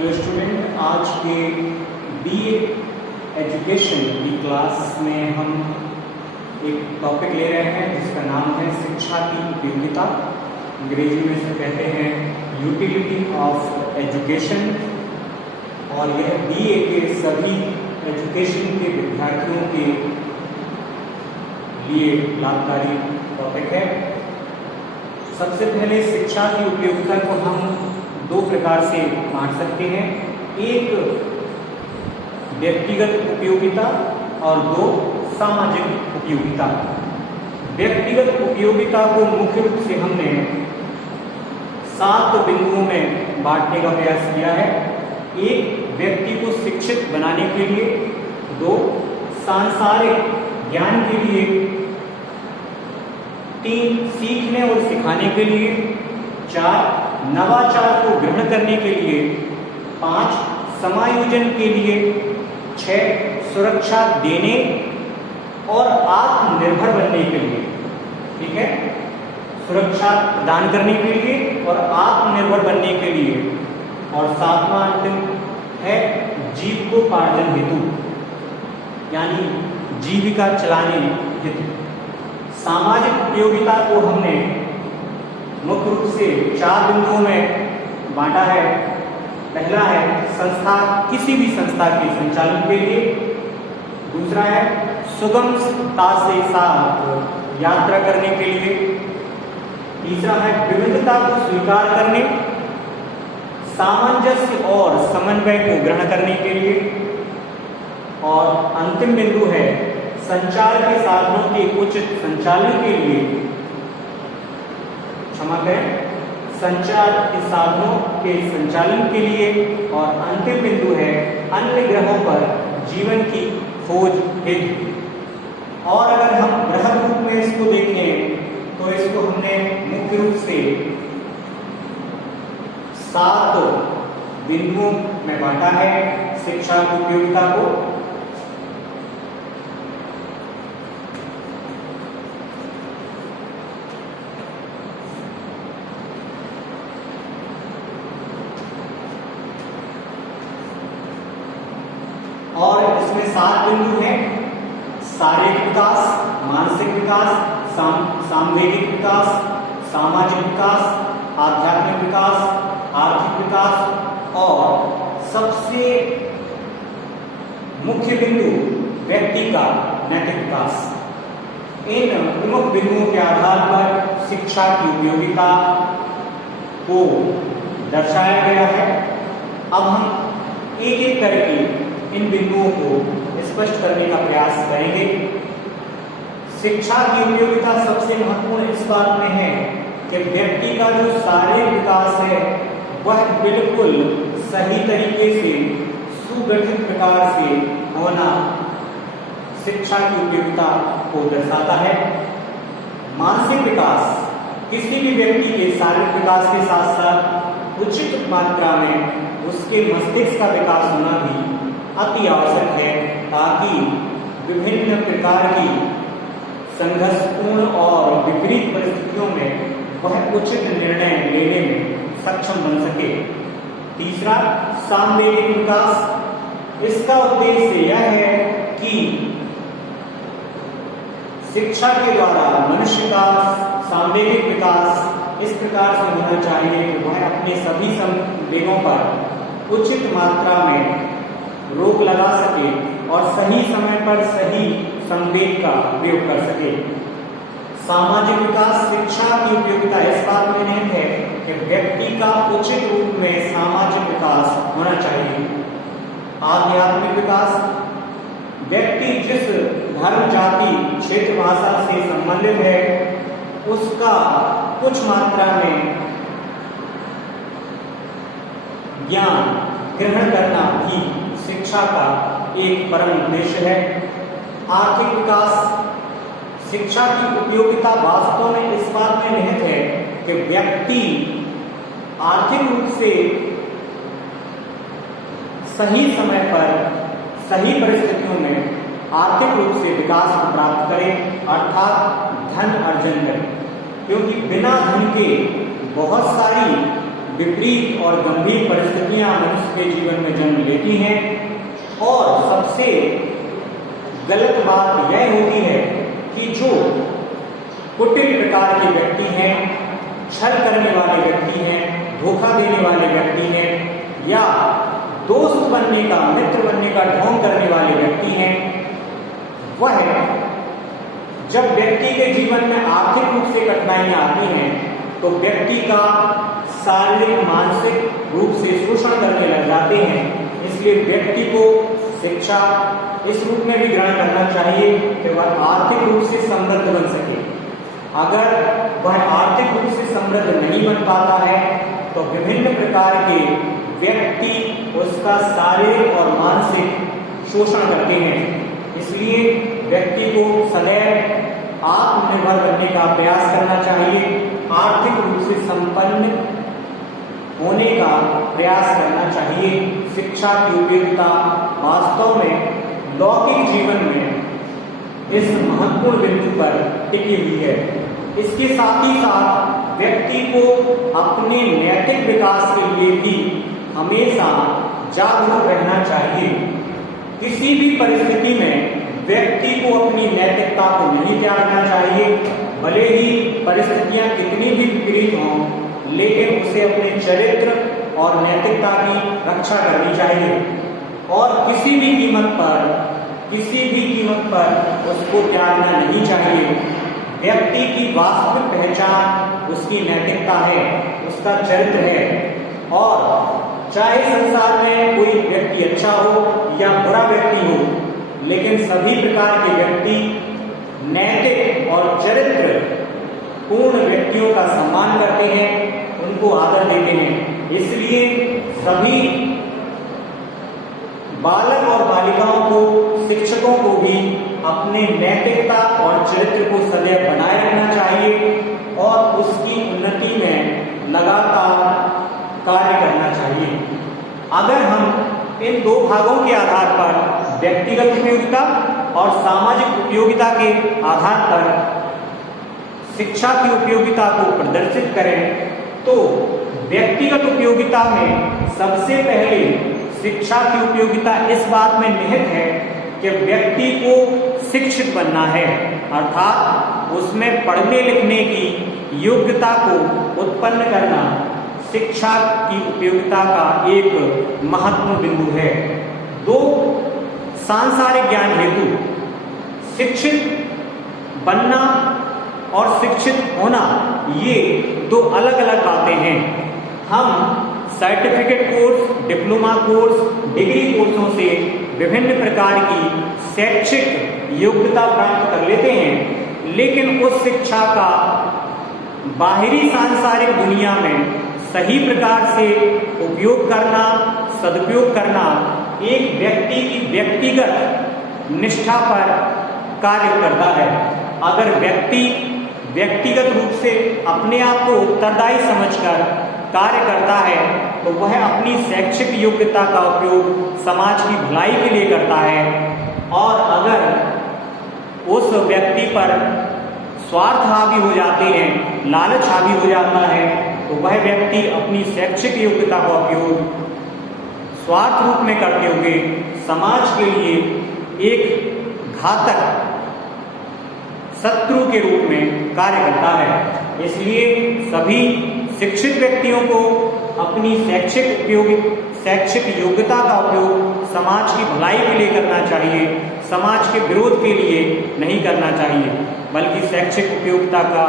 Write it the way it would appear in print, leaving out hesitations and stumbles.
Hello student, आज के BA education की क्लास में हम एक टॉपिक ले रहे हैं जिसका नाम है शिक्षा की उपयोगिता। अंग्रेजी में इसे कहते हैं यूटिलिटी ऑफ एजुकेशन। और यह बीए के सभी एजुकेशन के विद्यार्थियों के लिए लाभकारी टॉपिक है। सबसे पहले शिक्षा की उपयोगिता को हम दो प्रकार से बांट सकते हैं, एक व्यक्तिगत उपयोगिता और दो सामाजिक उपयोगिता। व्यक्तिगत उपयोगिता को मुख्य रूप से हमने 7 बिंदुओं में बांटने का प्रयास किया है। एक, व्यक्ति को शिक्षित बनाने के लिए, 2, सांसारिक ज्ञान के लिए, 3, सीखने और सिखाने के लिए, 4, नवाचार को ग्रहण करने के लिए, 5, समायोजन के लिए, 6, सुरक्षा देने और आत्मनिर्भर बनने के लिए। ठीक है, सुरक्षा प्रदान करने के लिए और आत्मनिर्भर बनने के लिए। और 7वां अंतिम है जीविकोपार्जन हेतु, यानी जीविका चलाने हेतु। सामाजिक उपयोगिता को हमने मुख्य रूप से 4 बिंदुओं में बांटा है। पहला है संस्था, किसी भी संस्था के संचालन के लिए। दूसरा है सुगमता से साथ यात्रा करने के लिए। तीसरा है विविधता को स्वीकार करने, सामंजस्य और समन्वय को ग्रहण करने के लिए। और अंतिम बिंदु है संचार के साधनों के उचित संचालन के लिए, क्षमा करें, संचार के साधनों के संचालन के लिए। और अंतिम बिंदु है अन्य ग्रहों पर जीवन की खोज हेतु। और अगर हम ग्रह रूप में इसको देखें तो इसको हमने मुख्य रूप से 7 बिंदुओं में बांटा है शिक्षा की उपयोगिता को। और इसमें 7 बिंदु हैं: शारीरिक विकास, मानसिक विकास, सांवेगिक विकास, सामाजिक विकास, आध्यात्मिक विकास, आर्थिक विकास और सबसे मुख्य बिंदु व्यक्ति का नैतिक विकास। इन प्रमुख बिंदुओं के आधार पर शिक्षा की उपयोगिता को दर्शाया गया है। अब हम एक एक करके इन बिंदुओं को स्पष्ट करने का प्रयास करेंगे। शिक्षा की उपयोगिता सबसे महत्वपूर्ण इस बात में है कि व्यक्ति का जो शारीरिक विकास है वह बिल्कुल सही तरीके से सुगठित प्रकार से होना शिक्षा की उपयोगिता को दर्शाता है। मानसिक विकास, किसी भी व्यक्ति के शारीरिक विकास के साथ साथ उचित मात्रा में उसके मस्तिष्क का विकास होना भी अति आवश्यक है, ताकि विभिन्न प्रकार की संघर्षपूर्ण और विपरीत परिस्थितियों में वह उचित निर्णय लेने में सक्षम बन सके। तीसरा, सांवेगिक विकास। इसका उद्देश्य यह है कि शिक्षा के द्वारा मनुष्य का सांवेगिक विकास इस प्रकार से होना चाहिए कि वह अपने सभी संवेगों पर उचित मात्रा में रोक लगा सके और सही समय पर सही संवेग का प्रयोग कर सके। सामाजिक विकास, शिक्षा की उपयोगिता इस बात में निहित है कि व्यक्ति का उचित रूप में सामाजिक विकास होना चाहिए। आध्यात्मिक विकास, व्यक्ति जिस धर्म, जाति, क्षेत्र, भाषा से संबंधित है उसका कुछ मात्रा में ज्ञान ग्रहण करना भी शिक्षा का एक परम उद्देश्य है। आर्थिक विकास, शिक्षा की उपयोगिता वास्तव में इस बात में निहित है कि व्यक्ति आर्थिक रूप से सही समय पर सही परिस्थितियों में आर्थिक रूप से विकास को प्राप्त करे, अर्थात धन अर्जन करे। क्योंकि बिना धन के बहुत सारी विपरीत और गंभीर परिस्थितियां मनुष्य के जीवन में जन्म लेती हैं। और सबसे गलत बात यह होती है कि जो कुटिल प्रकार के व्यक्ति हैं, छल करने वाले व्यक्ति हैं, धोखा देने वाले व्यक्ति हैं, या दोस्त बनने का, मित्र बनने का ढोंग करने वाले व्यक्ति हैं, वह जब व्यक्ति के जीवन में आर्थिक रूप से कठिनाइयां आती हैं तो व्यक्ति का शारीरिक मानसिक रूप से शोषण करने लग जाते हैं। इसलिए व्यक्ति को शिक्षा इस रूप में भी ग्रहण करना चाहिए कि वह आर्थिक रूप से समृद्ध बन सके। अगर वह आर्थिक रूप से समृद्ध नहीं बन पाता है तो विभिन्न प्रकार के व्यक्ति उसका शारीरिक और मानसिक शोषण करते हैं। इसलिए व्यक्ति को सदैव आत्मनिर्भर बनने का प्रयास करना चाहिए, आर्थिक रूप से संपन्न होने का प्रयास करना चाहिए। शिक्षा की उपयोगिता वास्तव में लौकिक जीवन में इस महत्वपूर्ण बिंदु पर टिकी हुई है। इसके साथ ही साथ व्यक्ति को अपने नैतिक विकास के लिए भी हमेशा जागरूक रहना चाहिए। किसी भी परिस्थिति में व्यक्ति को अपनी नैतिकता को नहीं त्यागना चाहिए, भले ही परिस्थितियां कितनी भी विपरीत हों, लेकिन उसे अपने चरित्र और नैतिकता की रक्षा करनी चाहिए और किसी भी कीमत पर उसको त्यागना नहीं चाहिए। व्यक्ति की वास्तविक पहचान उसकी नैतिकता है, उसका चरित्र है। और चाहे संसार में कोई व्यक्ति अच्छा हो या बुरा व्यक्ति हो, लेकिन सभी प्रकार के व्यक्ति नैतिक और चरित्र पूर्ण व्यक्तियों का सम्मान करते हैं, उनको आदर देते हैं। इसलिए सभी बालक और बालिकाओं को, शिक्षकों को भी अपने नैतिकता और चरित्र को सदैव बनाए रखना चाहिए और उसकी उन्नति में लगातार कार्य करना चाहिए। अगर हम इन दो भागों के आधार पर, व्यक्तिगत उपयोगिता और सामाजिक उपयोगिता के आधार पर शिक्षा की उपयोगिता को प्रदर्शित करें, तो व्यक्तिगत उपयोगिता में सबसे पहले शिक्षा की उपयोगिता इस बात में निहित है कि व्यक्ति को शिक्षित बनना है, अर्थात उसमें पढ़ने लिखने की योग्यता को उत्पन्न करना शिक्षा की उपयोगिता का एक महत्वपूर्ण बिंदु है। दो सांसारिक ज्ञान हेतु शिक्षित बनना और शिक्षित होना, ये दो अलग अलग बातें हैं। हम certificate course, diploma course, degree कोर्सों से विभिन्न प्रकार की शैक्षिक योग्यता प्राप्त कर लेते हैं, लेकिन उस शिक्षा का बाहरी सांसारिक दुनिया में सही प्रकार से उपयोग करना, सदुपयोग करना एक व्यक्ति की व्यक्तिगत निष्ठा पर कार्य करता है। अगर व्यक्ति व्यक्तिगत रूप से अपने आप को उत्तरदायी समझकर कार्य करता है तो वह अपनी शैक्षिक योग्यता का उपयोग समाज की भलाई के लिए करता है। और अगर उस व्यक्ति पर स्वार्थ हावी हो जाते हैं, लालच हावी हो जाता है, तो वह व्यक्ति अपनी शैक्षिक योग्यता का उपयोग स्वार्थ रूप में करते हुए समाज के लिए एक घातक शत्रु के रूप में कार्य करता है। इसलिए सभी शिक्षित व्यक्तियों को अपनी शैक्षिक योग्यता का उपयोग समाज की भलाई के लिए करना चाहिए, समाज के विरोध के लिए नहीं करना चाहिए, बल्कि शैक्षिक उपयोगिता का